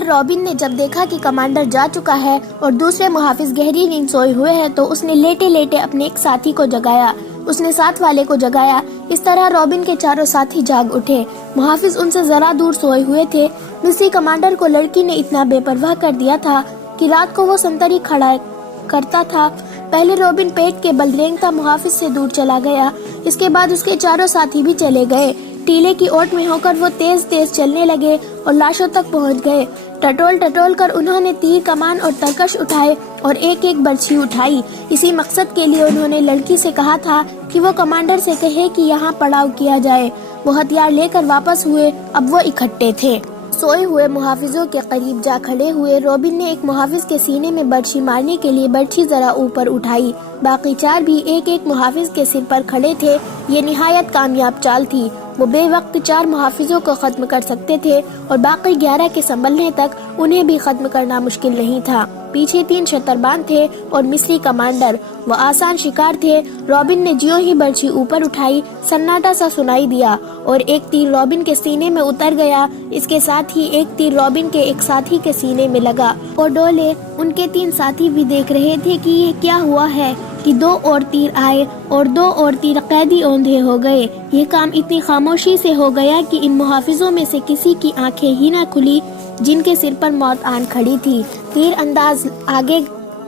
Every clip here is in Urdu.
مگر رابن نے جب دیکھا کہ کمانڈر جا چکا ہے اور دوسرے محافظ گہری نیند سوئے ہوئے ہیں تو اس نے لیٹے لیٹے اپنے ایک ساتھی کو جگایا، اس نے ساتھ والے کو جگایا۔ اس طرح رابن کے چاروں ساتھی جاگ اٹھے۔ محافظ ان سے ذرا دور سوئے ہوئے تھے۔ مصری کمانڈر کو لڑکی نے اتنا بے پرواہ کر دیا تھا کہ رات کو وہ سنتری کھڑا کرتا تھا۔ پہلے رابن پیٹ کے بل رینگتا محافظ سے دور چلا گیا، اس کے بعد اس کے چاروں ساتھی بھی چلے گئے۔ ٹیلے کی اوٹ میں ہو کر وہ تیز تیز چلنے لگے اور لاشوں تک پہنچ گئے۔ ٹٹول ٹٹول کر انہوں نے تیر کمان اور ترکش اٹھائے اور ایک ایک برچھی اٹھائی۔ اسی مقصد کے لیے انہوں نے لڑکی سے کہا تھا کہ وہ کمانڈر سے کہے کہ یہاں پڑاؤ کیا جائے۔ وہ ہتھیار لے کر واپس ہوئے۔ اب وہ اکٹھے تھے۔ سوئے ہوئے محافظوں کے قریب جا کھڑے ہوئے۔ رابن نے ایک محافظ کے سینے میں برچھی مارنے کے لیے برچھی ذرا اوپر اٹھائی۔ باقی چار بھی ایک ایک محافظ کے سر پر کھڑے تھے۔ یہ نہایت کامیاب چال تھی۔ وہ بے وقت 4 محافظوں کو ختم کر سکتے تھے اور باقی 11 کے سنبھلنے تک انہیں بھی ختم کرنا مشکل نہیں تھا۔ پیچھے 3 شتربان تھے اور مصری کمانڈر۔ وہ آسان شکار تھے۔ رابن نے جیوں ہی برچھی اوپر اٹھائی، سناٹا سا سنائی دیا اور ایک تیر رابن کے سینے میں اتر گیا۔ اس کے ساتھ ہی ایک تیر رابن کے ایک ساتھی کے سینے میں لگا اور ڈولے۔ ان کے 3 ساتھی بھی دیکھ رہے تھے کہ یہ کیا ہوا ہے کہ 2 اور تیر آئے اور 2 اور تیر قیدی اوندھے ہو گئے۔ یہ کام اتنی خاموشی سے ہو گیا کہ ان محافظوں میں سے کسی کی آنکھیں ہی نہ کھلی جن کے سر پر موت آن کھڑی تھی۔ تیر انداز آگے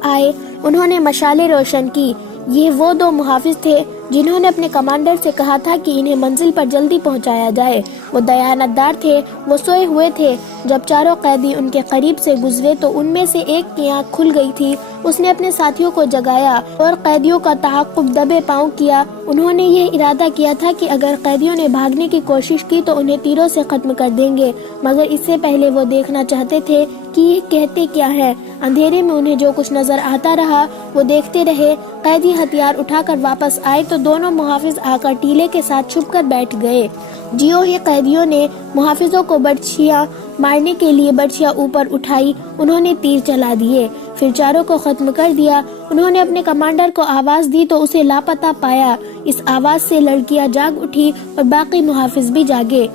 آئے، انہوں نے مشالیں روشن کی۔ یہ وہ 2 محافظ تھے جنہوں نے اپنے کمانڈر سے کہا تھا کہ انہیں منزل پر جلدی پہنچایا جائے۔ وہ دیانت دار تھے۔ وہ سوئے ہوئے تھے۔ جب چاروں قیدی ان کے قریب سے گزرے تو ان میں سے ایک کی آنکھ کھل گئی تھی۔ اس نے اپنے ساتھیوں کو جگایا اور قیدیوں کا تعاقب دبے پاؤں کیا۔ انہوں نے یہ ارادہ کیا تھا کہ اگر قیدیوں نے بھاگنے کی کوشش کی تو انہیں تیروں سے ختم کر دیں گے، مگر اس سے پہلے وہ دیکھنا چاہتے تھے کہ یہ کہتے کیا ہے۔ اندھیرے میں انہیں جو کچھ نظر آتا رہا وہ دیکھتے رہے۔ قیدی ہتھیار اٹھا کر واپس آئے تو دونوں محافظ آ کر ٹیلے کے ساتھ چھپ کر بیٹھ گئے۔ جیوں ہی قیدیوں نے محافظوں کو برچھیاں مارنے کے لیے برچھیاں اوپر اٹھائی، انہوں نے تیر چلا دیے، پھر چاروں کو ختم کر دیا۔ انہوں نے اپنے کمانڈر کو آواز دی تو اسے لاپتہ پایا۔ اس آواز سے لڑکیاں جاگ اٹھی اور باقی محافظ بھی جاگے۔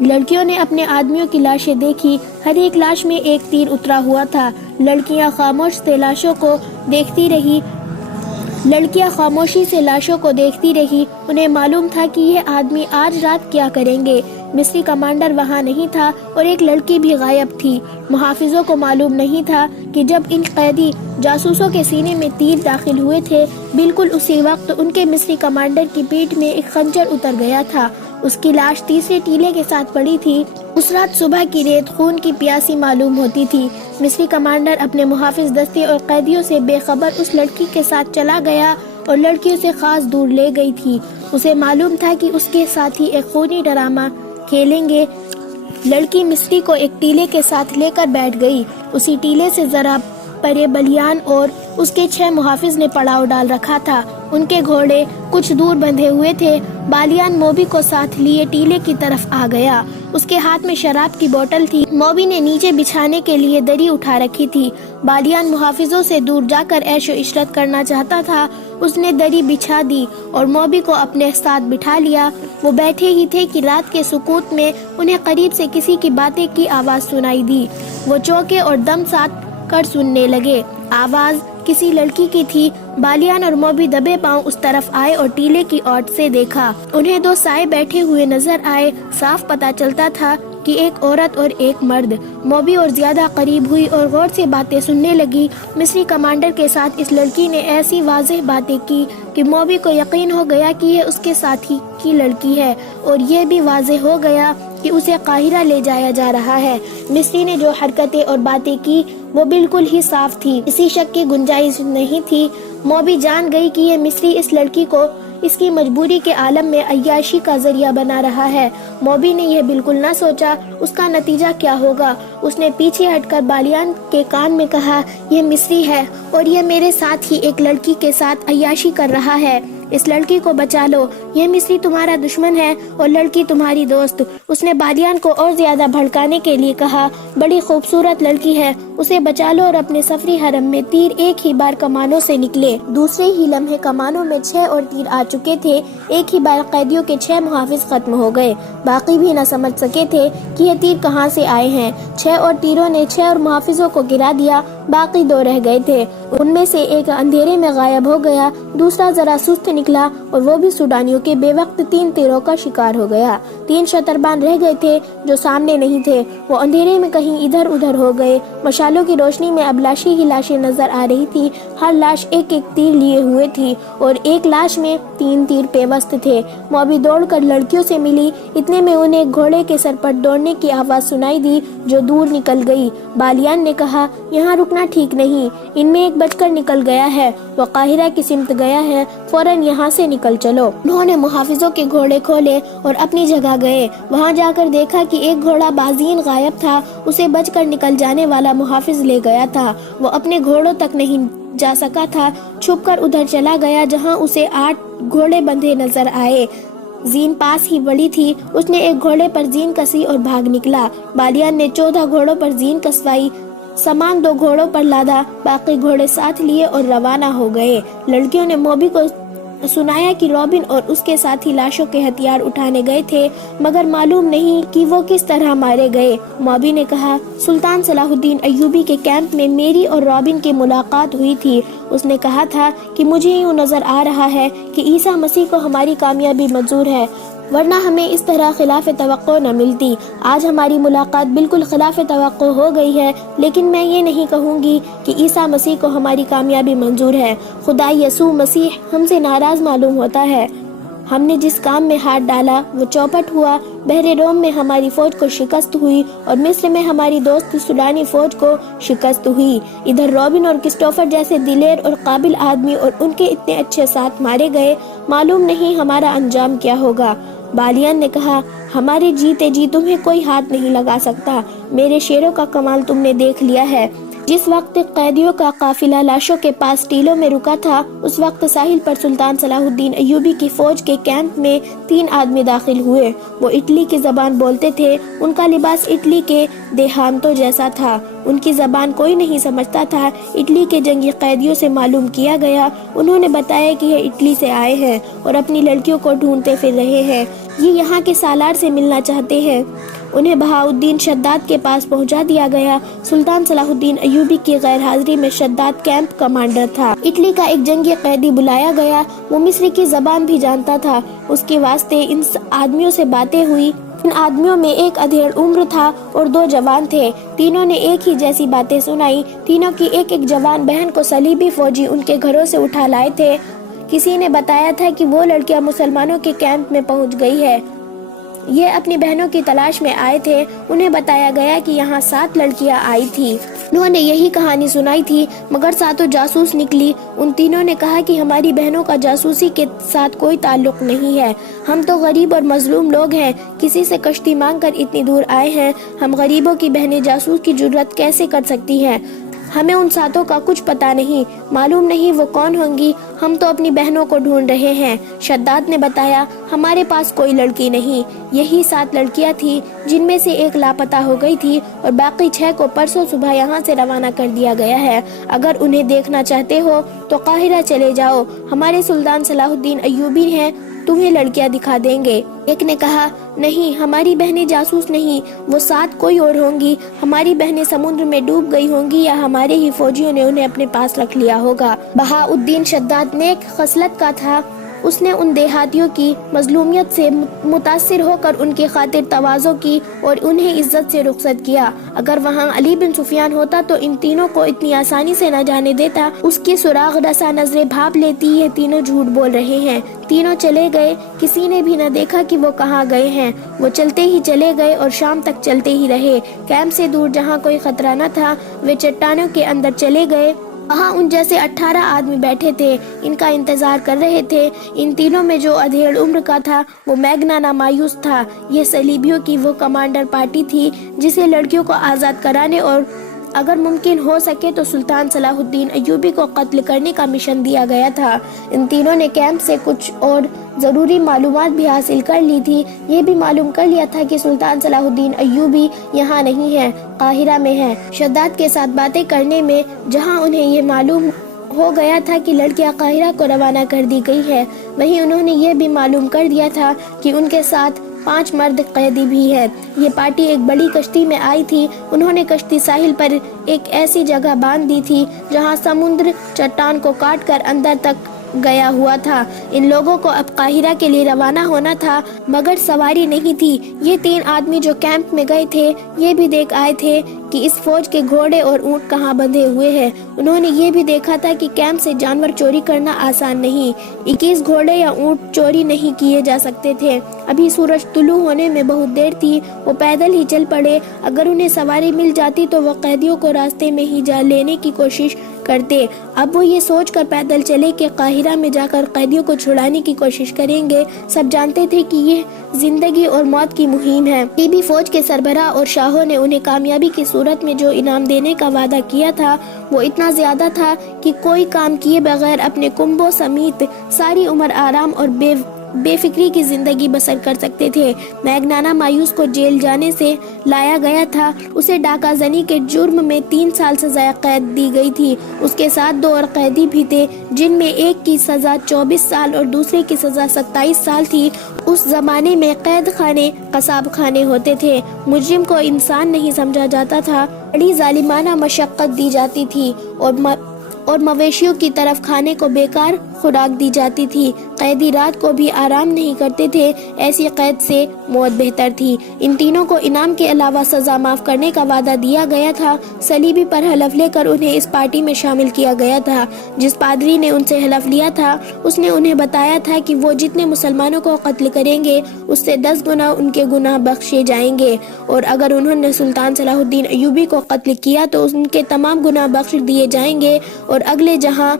لڑکیوں نے اپنے آدمیوں کی لاشیں دیکھی۔ ہر ایک لاش میں ایک تیر اترا ہوا تھا۔ لڑکیاں خاموشی سے لاشوں کو دیکھتی رہی۔ انہیں معلوم تھا کہ یہ آدمی آج رات کیا کریں گے۔ مصری کمانڈر وہاں نہیں تھا اور ایک لڑکی بھی غائب تھی۔ محافظوں کو معلوم نہیں تھا کہ جب ان قیدی جاسوسوں کے سینے میں تیر داخل ہوئے تھے، بالکل اسی وقت ان کے مصری کمانڈر کی پیٹھ میں ایک خنجر اتر گیا تھا۔ اس کی لاش تیسرے ٹیلے کے ساتھ پڑی تھی۔ اس رات صبح کی ریت خون کی پیاسی معلوم ہوتی تھی۔ مصری کمانڈر اپنے محافظ دستے اور قیدیوں سے بے خبر اس لڑکی کے ساتھ چلا گیا اور لڑکیوں سے خاص دور لے گئی تھی۔ اسے معلوم تھا کہ اس کے ساتھی ایک خونی ڈرامہ کھیلیں گے۔ لڑکی مصری کو ایک ٹیلے کے ساتھ لے کر بیٹھ گئی۔ اسی ٹیلے سے ذرا پرے بلیان اور اس کے 6 محافظ نے پڑاؤ ڈال رکھا تھا۔ ان کے گھوڑے کچھ دور بندھے ہوئے تھے۔ بالیان موبی کو ساتھ لیے ٹیلے کی طرف آ گیا۔ اس کے ہاتھ میں شراب کی بوتل تھی۔ موبی نے نیچے بچھانے کے لیے دری اٹھا رکھی تھی۔ بالیان محافظوں سے دور جا کر عیش و عشرت کرنا چاہتا تھا۔ اس نے دری بچھا دی اور موبی کو اپنے ساتھ بٹھا لیا۔ وہ بیٹھے ہی تھے کہ رات کے سکوت میں انہیں قریب سے کسی کی باتیں کی آواز سنائی دی۔ وہ چونکے اور دم ساتھ کر سننے لگے۔ آواز کسی لڑکی کی تھی۔ بالیان اور موبی دبے پاؤں اس طرف آئے اور ٹیلے کی اوٹ سے دیکھا۔ انہیں 2 سائے بیٹھے ہوئے نظر آئے۔ صاف پتہ چلتا تھا کہ ایک عورت اور ایک مرد۔ موبی اور زیادہ قریب ہوئی اور غور سے باتیں سننے لگی۔ مصری کمانڈر کے ساتھ اس لڑکی نے ایسی واضح باتیں کی کہ موبی کو یقین ہو گیا کہ یہ اس کے ساتھی کی لڑکی ہے، اور یہ بھی واضح ہو گیا کہ اسے قاہرہ لے جایا جا رہا ہے۔ مصری نے جو حرکتیں اور باتیں کی وہ بالکل ہی صاف تھی، کسی شک کی گنجائش نہیں تھی۔ موبی جان گئی کہ یہ مصری اس لڑکی کو اس کی مجبوری کے عالم میں عیاشی کا ذریعہ بنا رہا ہے۔ موبی نے یہ بالکل نہ سوچا اس کا نتیجہ کیا ہوگا۔ اس نے پیچھے ہٹ کر بالیان کے کان میں کہا، یہ مصری ہے اور یہ میرے ساتھ ہی ایک لڑکی کے ساتھ عیاشی کر رہا ہے۔ اس لڑکی کو بچا لو، یہ مصری تمہارا دشمن ہے اور لڑکی تمہاری دوست۔ اس نے بالیان کو اور زیادہ بھڑکانے کے لیے کہا، بڑی خوبصورت لڑکی ہے اسے بچا لو اور اپنے سفری حرم میں تیر ایک ہی بار کمانوں سے نکلے۔ دوسرے ہی لمحے کمانوں میں 6 اور تیر آ چکے تھے۔ ایک ہی بار قیدیوں کے 6 محافظ ختم ہو گئے۔ باقی بھی نہ سمجھ سکے تھے کہ یہ تیر کہاں سے آئے ہیں۔ 6 اور تیروں نے 6 اور محافظوں کو گرا دیا۔ باقی 2 رہ گئے تھے۔ ان میں سے ایک اندھیرے میں غائب ہو گیا، دوسرا ذرا سست نکلا اور وہ بھی سوڈانیوں کے بے وقت 3 تیروں کا شکار ہو گیا۔ 3 شتربان رہ گئے تھے جو سامنے نہیں تھے، وہ اندھیرے میں کہیں ادھر ادھر ہو گئے۔ مشالوں کی روشنی میں اب لاشیں ہی لاشیں نظر آ رہی تھی۔ ہر لاش ایک ایک تیر لیے ہوئے تھی اور ایک لاش میں 3 تیر پیوست تھے۔ موبی دوڑ کر لڑکیوں سے ملی، اتنے میں انہیں ایک گھوڑے کے سر پر دوڑنے کی آواز سنائی دی جو دور نکل گئی۔ بالیان نے کہا، یہاں رکنا ٹھیک نہیں، ان میں ایک بچ کر نکل گیا ہے، وہ قاہرہ کی سمت گیا ہے، فوراً یہاں سے نکل چلو۔ انہوں نے محافظوں کے گھوڑے کھولے اور اپنی جگہ گئے۔ وہاں جا کر دیکھا کہ ایک گھوڑا بازین غائب تھا، اسے بچ کر نکل جانے والا محافظ لے گیا تھا۔ وہ اپنے گھوڑوں تک نہیں جا سکا تھا، چھپ کر ادھر چلا گیا جہاں اسے 8 گھوڑے بندھے نظر آئے۔ زین پاس ہی بڑی تھی، اس نے ایک گھوڑے پر زین کسی اور بھاگ نکلا۔ بالیان نے 14 گھوڑوں پر زین کسوائی، سامان 2 گھوڑوں پر لادا، باقی گھوڑے ساتھ لیے اور روانہ ہو گئے۔ لڑکیوں نے موبی کو سنایا کہ رابن اور اس کے ساتھی لاشوں کے ہتھیار اٹھانے گئے تھے، مگر معلوم نہیں کہ وہ کس طرح مارے گئے۔ موبی نے کہا، سلطان صلاح الدین ایوبی کے کیمپ میں میری اور رابن کی ملاقات ہوئی تھی۔ اس نے کہا تھا کہ مجھے یوں نظر آ رہا ہے کہ عیسیٰ مسیح کو ہماری کامیابی منظور ہے، ورنہ ہمیں اس طرح خلاف توقع نہ ملتی۔ آج ہماری ملاقات بالکل خلاف توقع ہو گئی ہے، لیکن میں یہ نہیں کہوں گی کہ عیسیٰ مسیح کو ہماری کامیابی منظور ہے۔ خدا یسوع مسیح ہم سے ناراض معلوم ہوتا ہے۔ ہم نے جس کام میں ہاتھ ڈالا وہ چوپٹ ہوا۔ بحر روم میں ہماری فوج کو شکست ہوئی اور مصر میں ہماری دوست سوڈانی فوج کو شکست ہوئی۔ ادھر رابن اور کرسٹوفر جیسے دلیر اور قابل آدمی اور ان کے اتنے اچھے ساتھ مارے گئے، معلوم نہیں ہمارا انجام کیا ہوگا۔ بالیان نے کہا، ہمارے جیتے جی تمہیں کوئی ہاتھ نہیں لگا سکتا۔ میرے شیروں کا کمال تم نے دیکھ لیا ہے۔ جس وقت قیدیوں کا قافلہ لاشوں کے پاس ٹیلوں میں رکا تھا، اس وقت ساحل پر سلطان صلاح الدین ایوبی کی فوج کے کیمپ میں 3 آدمی داخل ہوئے۔ وہ اٹلی کی زبان بولتے تھے، ان کا لباس اٹلی کے دیہانتوں جیسا تھا، ان کی زبان کوئی نہیں سمجھتا تھا۔ اٹلی کے جنگی قیدیوں سے معلوم کیا گیا، انہوں نے بتایا کہ یہ اٹلی سے آئے ہیں اور اپنی لڑکیوں کو ڈھونڈتے پھر رہے ہیں۔ یہ یہاں کے سالار سے ملنا چاہتے ہیں۔ انہیں بہاؤالدین شداد کے پاس پہنچا دیا گیا۔ سلطان صلاح الدین ایوبی کی غیر حاضری میں شداد کیمپ کمانڈر تھا۔ اٹلی کا ایک جنگی قیدی بلایا گیا، وہ مصری کی زبان بھی جانتا تھا۔ اس کے واسطے ان آدمیوں سے باتیں ہوئی۔ ان آدمیوں میں ایک ادھیڑ عمر تھا اور 2 جوان تھے۔ تینوں نے ایک ہی جیسی باتیں سنائی۔ تینوں کی ایک ایک جوان بہن کو صلیبی فوجی ان کے گھروں سے اٹھا لائے تھے۔ کسی نے بتایا تھا کہ وہ لڑکیاں مسلمانوں کے کیمپ میں پہنچ گئی ہے۔ یہ اپنی بہنوں کی تلاش میں آئے تھے۔ انہیں بتایا گیا کہ یہاں 7 لڑکیاں آئی تھی۔ انہوں نے یہی کہانی سنائی تھی، مگر 7 جاسوس نکلی۔ ان تینوں نے کہا کہ ہماری بہنوں کا جاسوسی کے ساتھ کوئی تعلق نہیں ہے، ہم تو غریب اور مظلوم لوگ ہیں، کسی سے کشتی مانگ کر اتنی دور آئے ہیں، ہم غریبوں کی بہنیں جاسوس کی جرات کیسے کر سکتی ہیں؟ ہمیں ان 7 کا کچھ پتہ نہیں، معلوم نہیں وہ کون ہوں گی، ہم تو اپنی بہنوں کو ڈھونڈ رہے ہیں۔ شداد نے بتایا، ہمارے پاس کوئی لڑکی نہیں، یہی 7 لڑکیاں تھیں جن میں سے ایک لاپتہ ہو گئی تھی اور باقی 6 کو پرسوں صبح یہاں سے روانہ کر دیا گیا ہے۔ اگر انہیں دیکھنا چاہتے ہو تو قاہرہ چلے جاؤ، ہمارے سلطان صلاح الدین ایوبی ہیں، تمہیں لڑکیاں دکھا دیں گے۔ ایک نے کہا، نہیں، ہماری بہنیں جاسوس نہیں، وہ 7 کوئی اور ہوں گی، ہماری بہنیں سمندر میں ڈوب گئی ہوں گی یا ہمارے ہی فوجیوں نے انہیں اپنے پاس رکھ لیا ہوگا۔ بہاؤالدین شداد نیک خصلت کا تھا، اس نے ان دیہاتیوں کی مظلومیت سے متاثر ہو کر ان کی خاطر تواضع کی اور انہیں عزت سے رخصت کیا۔ اگر وہاں علی بن سفیان ہوتا تو ان تینوں کو اتنی آسانی سے نہ جانے دیتا۔ اس کی سراغ رسا نظریں بھاپ لیتی، یہ تینوں جھوٹ بول رہے ہیں۔ تینوں چلے گئے، کسی نے بھی نہ دیکھا کہ وہ کہاں گئے ہیں۔ وہ چلتے ہی چلے گئے اور شام تک چلتے ہی رہے۔ کیمپ سے دور جہاں کوئی خطرہ نہ تھا، وہ چٹانوں کے اندر چلے گئے۔ وہاں ان جیسے 18 آدمی بیٹھے تھے، ان کا انتظار کر رہے تھے۔ ان تینوں میں جو ادھیڑ عمر کا تھا وہ میگنانا مایوس تھا۔ یہ صلیبیوں کی وہ کمانڈر پارٹی تھی جسے لڑکیوں کو آزاد کرانے اور اگر ممکن ہو سکے تو سلطان صلاح الدین ایوبی کو قتل کرنے کا مشن دیا گیا تھا۔ ان تینوں نے کیمپ سے کچھ اور ضروری معلومات بھی حاصل کر لی تھی۔ یہ بھی معلوم کر لیا تھا کہ سلطان صلاح الدین ایوبی یہاں نہیں ہے، قاہرہ میں ہے۔ شداد کے ساتھ باتیں کرنے میں جہاں انہیں یہ معلوم ہو گیا تھا کہ لڑکیاں قاہرہ کو روانہ کر دی گئی ہے، وہیں انہوں نے یہ بھی معلوم کر دیا تھا کہ ان کے ساتھ 5 مرد قیدی بھی ہے۔ یہ پارٹی ایک بڑی کشتی میں آئی تھی۔ انہوں نے کشتی ساحل پر ایک ایسی جگہ باندھ دی تھی جہاں سمندر چٹان کو کاٹ کر اندر تک گیا ہوا تھا۔ ان لوگوں کو اب قاہرہ کے لیے روانہ ہونا تھا، مگر سواری نہیں تھی۔ یہ 3 آدمی جو کیمپ میں گئے تھے یہ بھی دیکھ آئے تھے کہ اس فوج کے گھوڑے اور اونٹ کہاں بندھے ہوئے ہیں۔ انہوں نے یہ بھی دیکھا تھا کہ کیمپ سے جانور چوری کرنا آسان نہیں۔ 21 گھوڑے یا اونٹ چوری نہیں کیے جا سکتے تھے۔ ابھی سورج طلوع ہونے میں بہت دیر تھی۔ وہ پیدل ہی چل پڑے۔ اگر انہیں سواری مل جاتی تو وہ قیدیوں کو راستے میں ہی جا لینے کی کوشش کرتے۔ اب وہ یہ سوچ کر پیدل چلے کہ قاہرہ میں جا کر قیدیوں کو چھڑانے کی کوشش کریں گے۔ سب جانتے تھے کہ یہ زندگی اور موت کی مہم ہے۔ لیبی فوج کے سربراہ اور شاہوں نے انہیں کامیابی کی صورت میں جو انعام دینے کا وعدہ کیا تھا وہ اتنا زیادہ تھا کہ کوئی کام کیے بغیر اپنے کنبوں سمیت ساری عمر آرام اور بے فکری کی زندگی بسر کر سکتے تھے۔ میگنانا مایوس کو جیل جانے سے لایا گیا تھا۔ اسے ڈاکہ زنی کے جرم میں 3 سال سزائے قید دی گئی تھی۔ اس کے ساتھ 2 اور قیدی بھی تھے جن میں ایک کی سزا 24 سال اور دوسرے کی سزا 27 سال تھی۔ اس زمانے میں قید خانے قصاب خانے ہوتے تھے۔ مجرم کو انسان نہیں سمجھا جاتا تھا، بڑی ظالمانہ مشقت دی جاتی تھی اور مویشیوں کی طرف کھانے کو بیکار خوراک دی جاتی تھی۔ قیدی رات کو بھی آرام نہیں کرتے تھے۔ ایسی قید سے موت بہتر تھی۔ ان تینوں کو انعام کے علاوہ سزا معاف کرنے کا وعدہ دیا گیا تھا۔ صلیبی پر حلف لے کر انہیں اس پارٹی میں شامل کیا گیا تھا۔ جس پادری نے ان سے حلف لیا تھا اس نے انہیں بتایا تھا کہ وہ جتنے مسلمانوں کو قتل کریں گے اس سے 10 گنا ان کے گناہ بخشے جائیں گے، اور اگر انہوں نے سلطان صلاح الدین ایوبی کو قتل کیا تو ان کے تمام گناہ بخش دیے جائیں گے اور اگلے جہاں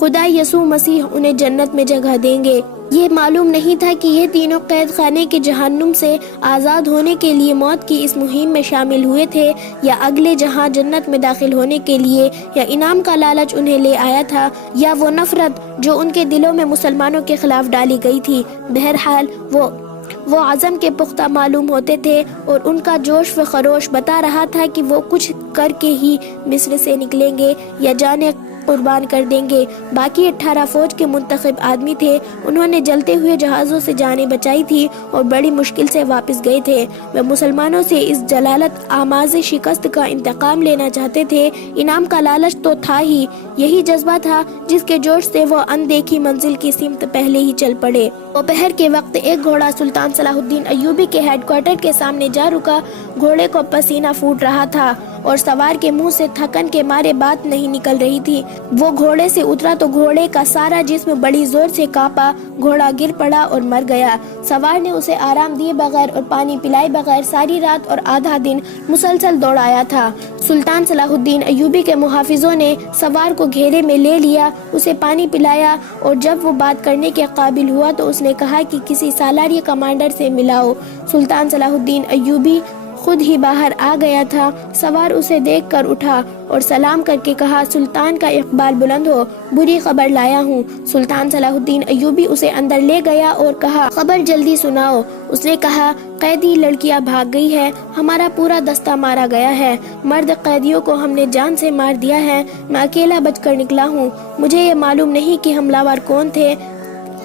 خدا یسوع مسیح انہیں جنت میں جگہ دیں گے۔ یہ معلوم نہیں تھا کہ یہ تینوں قید خانے کے جہنم سے آزاد ہونے کے لیے موت کی اس مہم میں شامل ہوئے تھے یا اگلے جہاں جنت میں داخل ہونے کے لیے، یا انعام کا لالچ انہیں لے آیا تھا یا وہ نفرت جو ان کے دلوں میں مسلمانوں کے خلاف ڈالی گئی تھی۔ بہرحال وہ عزم کے پختہ معلوم ہوتے تھے اور ان کا جوش و خروش بتا رہا تھا کہ وہ کچھ کر کے ہی مصر سے نکلیں گے یا جانیں قربان کر دیں گے۔ باقی 18 فوج کے منتخب آدمی تھے۔ انہوں نے جلتے ہوئے جہازوں سے جانیں بچائی تھی اور بڑی مشکل سے واپس گئے تھے۔ وہ مسلمانوں سے اس جلالت آمیز شکست کا انتقام لینا چاہتے تھے۔ انعام کا لالچ تو تھا ہی، یہی جذبہ تھا جس کے جوش سے وہ اندیکھی منزل کی سمت پہلے ہی چل پڑے۔ دوپہر کے وقت ایک گھوڑا سلطان صلاح الدین ایوبی کے ہیڈ کوارٹر کے سامنے جا رکا۔ گھوڑے کو پسینہ پھوٹ رہا تھا اور سوار کے منہ سے تھکن کے مارے بات نہیں نکل رہی تھی۔ وہ گھوڑے سے اترا تو گھوڑے کا سارا جسم بڑی زور سے کانپا۔ گھوڑا گر پڑا اور مر گیا۔ سوار نے اسے آرام دیے بغیر اور پانی پلائے بغیر ساری رات اور آدھا دن مسلسل دوڑایا تھا۔ سلطان صلاح الدین ایوبی کے محافظوں نے سوار کو گھیرے میں لے لیا، اسے پانی پلایا اور جب وہ بات کرنے کے قابل ہوا تو اس نے کہا کہ کسی سالار یا کمانڈر سے ملاؤ۔ سلطان صلاح الدین ایوبی خود ہی باہر آ گیا تھا۔ سوار اسے دیکھ کر اٹھا اور سلام کر کے کہا، سلطان کا اقبال بلند ہو، بری خبر لایا ہوں۔ سلطان صلاح الدین ایوبی اسے اندر لے گیا اور کہا، خبر جلدی سناؤ۔ اس نے کہا، قیدی لڑکیاں بھاگ گئی ہے، ہمارا پورا دستہ مارا گیا ہے، مرد قیدیوں کو ہم نے جان سے مار دیا ہے، میں اکیلا بچ کر نکلا ہوں۔ مجھے یہ معلوم نہیں کہ حملہ ور کون تھے۔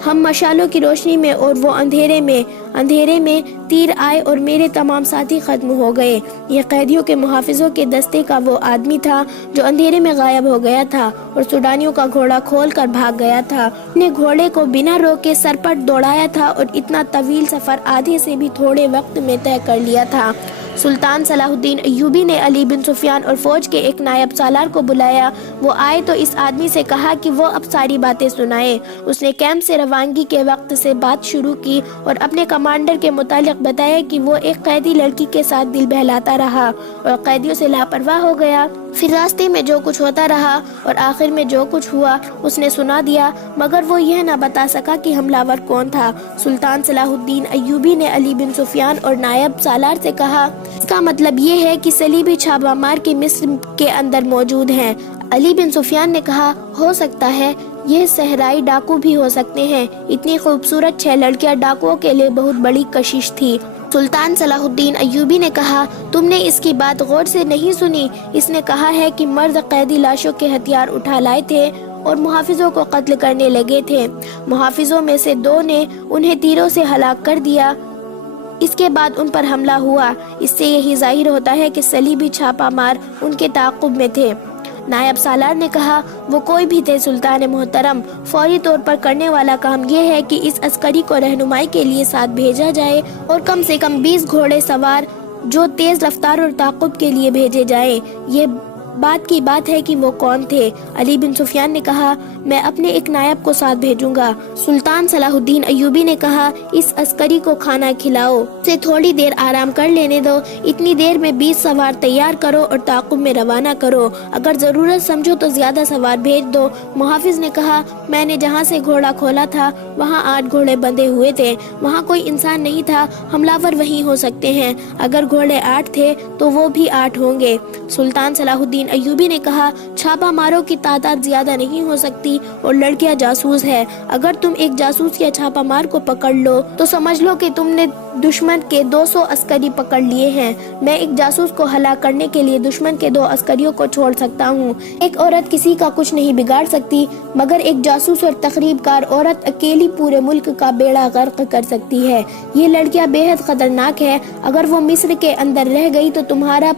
ہم مشالوں کی روشنی میں اور وہ اندھیرے میں تیر آئے اور میرے تمام ساتھی ختم ہو گئے۔ یہ قیدیوں کے محافظوں کے دستے کا وہ آدمی تھا جو اندھیرے میں غائب ہو گیا تھا اور سوڈانیوں کا گھوڑا کھول کر بھاگ گیا تھا۔ نے گھوڑے کو بنا روکے سرپٹ دوڑایا تھا اور اتنا طویل سفر آدھے سے بھی تھوڑے وقت میں طے کر لیا تھا۔ سلطان صلاح الدین ایوبی نے علی بن سفیان اور فوج کے ایک نائب سالار کو بلایا۔ وہ آئے تو اس آدمی سے کہا کہ وہ اب ساری باتیں سنائے۔ اس نے کیمپ سے روانگی کے وقت سے بات شروع کی اور اپنے کمانڈر کے متعلق بتایا کہ وہ ایک قیدی لڑکی کے ساتھ دل بہلاتا رہا اور قیدیوں سے لاپرواہ ہو گیا۔ پھر راستے میں جو کچھ ہوتا رہا اور آخر میں جو کچھ ہوا اس نے سنا دیا، مگر وہ یہ نہ بتا سکا کہ حملہ ور کون تھا۔ سلطان صلاح الدین ایوبی نے علی بن سفیان اور نائب سالار سے کہا، اس کا مطلب یہ ہے کہ صلیبی چھاپہ مار کے مصر کے اندر موجود ہیں۔ علی بن سفیان نے کہا، ہو سکتا ہے یہ صحرائی ڈاکو بھی ہو سکتے ہیں۔ اتنی خوبصورت 6 لڑکیاں ڈاکوؤں کے لیے بہت بڑی کشش تھی۔ سلطان صلاح الدین ایوبی نے کہا، تم نے اس کی بات غور سے نہیں سنی؟ اس نے کہا ہے کہ مرد قیدی لاشوں کے ہتھیار اٹھا لائے تھے اور محافظوں کو قتل کرنے لگے تھے۔ محافظوں میں سے 2 نے انہیں تیروں سے ہلاک کر دیا۔ اس کے بعد ان پر حملہ ہوا۔ اس سے یہی ظاہر ہوتا ہے کہ صلیبی چھاپہ مار ان کے تعاقب میں تھے۔ نائب سالار نے کہا، وہ کوئی بھی تھے سلطان محترم، فوری طور پر کرنے والا کام یہ ہے کہ اس عسکری کو رہنمائی کے لیے ساتھ بھیجا جائے اور کم سے کم 20 گھوڑے سوار جو تیز رفتار اور تعاقب کے لیے بھیجے جائیں۔ یہ بات کی بات ہے کہ وہ کون تھے؟ علی بن سفیان نے کہا، میں اپنے ایک نائب کو ساتھ بھیجوں گا۔ سلطان صلاح الدین ایوبی نے کہا، اس عسکری کو کھانا کھلاؤ، اسے تھوڑی دیر آرام کر لینے دو، اتنی دیر میں 20 سوار تیار کرو اور تعاقب میں روانہ کرو، اگر ضرورت سمجھو تو زیادہ سوار بھیج دو۔ محافظ نے کہا، میں نے جہاں سے گھوڑا کھولا تھا وہاں 8 گھوڑے بندھے ہوئے تھے، وہاں کوئی انسان نہیں تھا، حملہ ور وہیں ہو سکتے ہیں، اگر گھوڑے 8 تھے تو وہ بھی 8 ہوں گے۔ سلطان صلاح الدین ایوبی نے کہا، چھاپہ ماروں کی تعداد زیادہ نہیں ہو سکتی اور لڑکیاں جاسوس ہے، اگر تم ایک جاسوس یا چھاپہ مار کو پکڑ لو تو سمجھ لو کہ تم نے دشمن کے 200 عسکری پکڑ لیے ہیں۔ میں ایک جاسوس کو ہلاک کرنے کے لیے دشمن کے 2 عسکریوں کو چھوڑ سکتا ہوں۔ ایک عورت کسی کا کچھ نہیں بگاڑ سکتی، مگر ایک جاسوس اور تخریب کار عورت اکیلی پورے ملک کا بیڑا غرق کر سکتی ہے۔ یہ لڑکیاں بے حد خطرناک ہے، اگر وہ مصر کے اندر رہ گئی تو تمہارا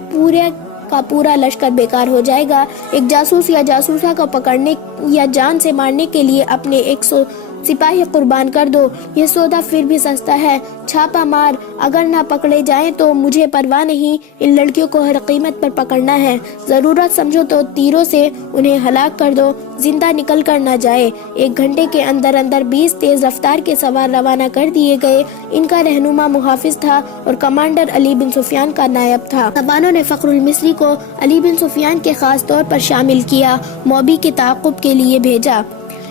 پورا لشکر بیکار ہو جائے گا۔ ایک جاسوس یا جاسوسہ کو پکڑنے یا جان سے مارنے کے لیے اپنے 100 سپاہی قربان کر دو، یہ سودا پھر بھی سستا ہے۔ چھاپہ مار اگر نہ پکڑے جائیں تو مجھے پرواہ نہیں، ان لڑکیوں کو ہر قیمت پر پکڑنا ہے، ضرورت سمجھو تو تیروں سے انہیں ہلاک کر دو، زندہ نکل کر نہ جائے۔ 1 گھنٹے کے اندر 20 تیز رفتار کے سوار روانہ کر دیے گئے۔ ان کا رہنما محافظ تھا اور کمانڈر علی بن سفیان کا نائب تھا۔ سوانوں نے فخر المصری کو علی بن سفیان کے خاص طور پر شامل کیا، موبی کے تعاقب کے لیے بھیجا۔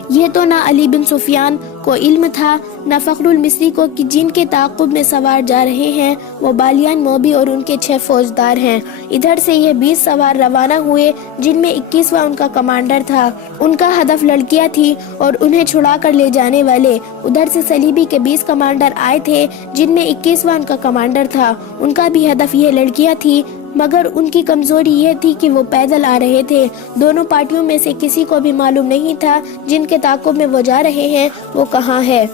یہ تو نہ علی بن سفیان کو علم تھا نہ فخر المصری کو کہ جن کے تعاقب میں سوار جا رہے ہیں وہ بالیان موبی اور ان کے 6 فوجدار ہیں۔ ادھر سے یہ 20 سوار روانہ ہوئے جن میں 21واں ان کا کمانڈر تھا۔ ان کا ہدف لڑکیاں تھی اور انہیں چھڑا کر لے جانے والے۔ ادھر سے صلیبی کے 20 کمانڈر آئے تھے جن میں 21واں ان کا کمانڈر تھا، ان کا بھی ہدف یہ لڑکیاں تھی، مگر ان کی کمزوری یہ تھی کہ وہ پیدل آ رہے تھے۔ دونوں پارٹیوں میں سے کسی کو بھی معلوم نہیں تھا جن کے تعاقب میں وہ جا رہے ہیں وہ کہاں ہے۔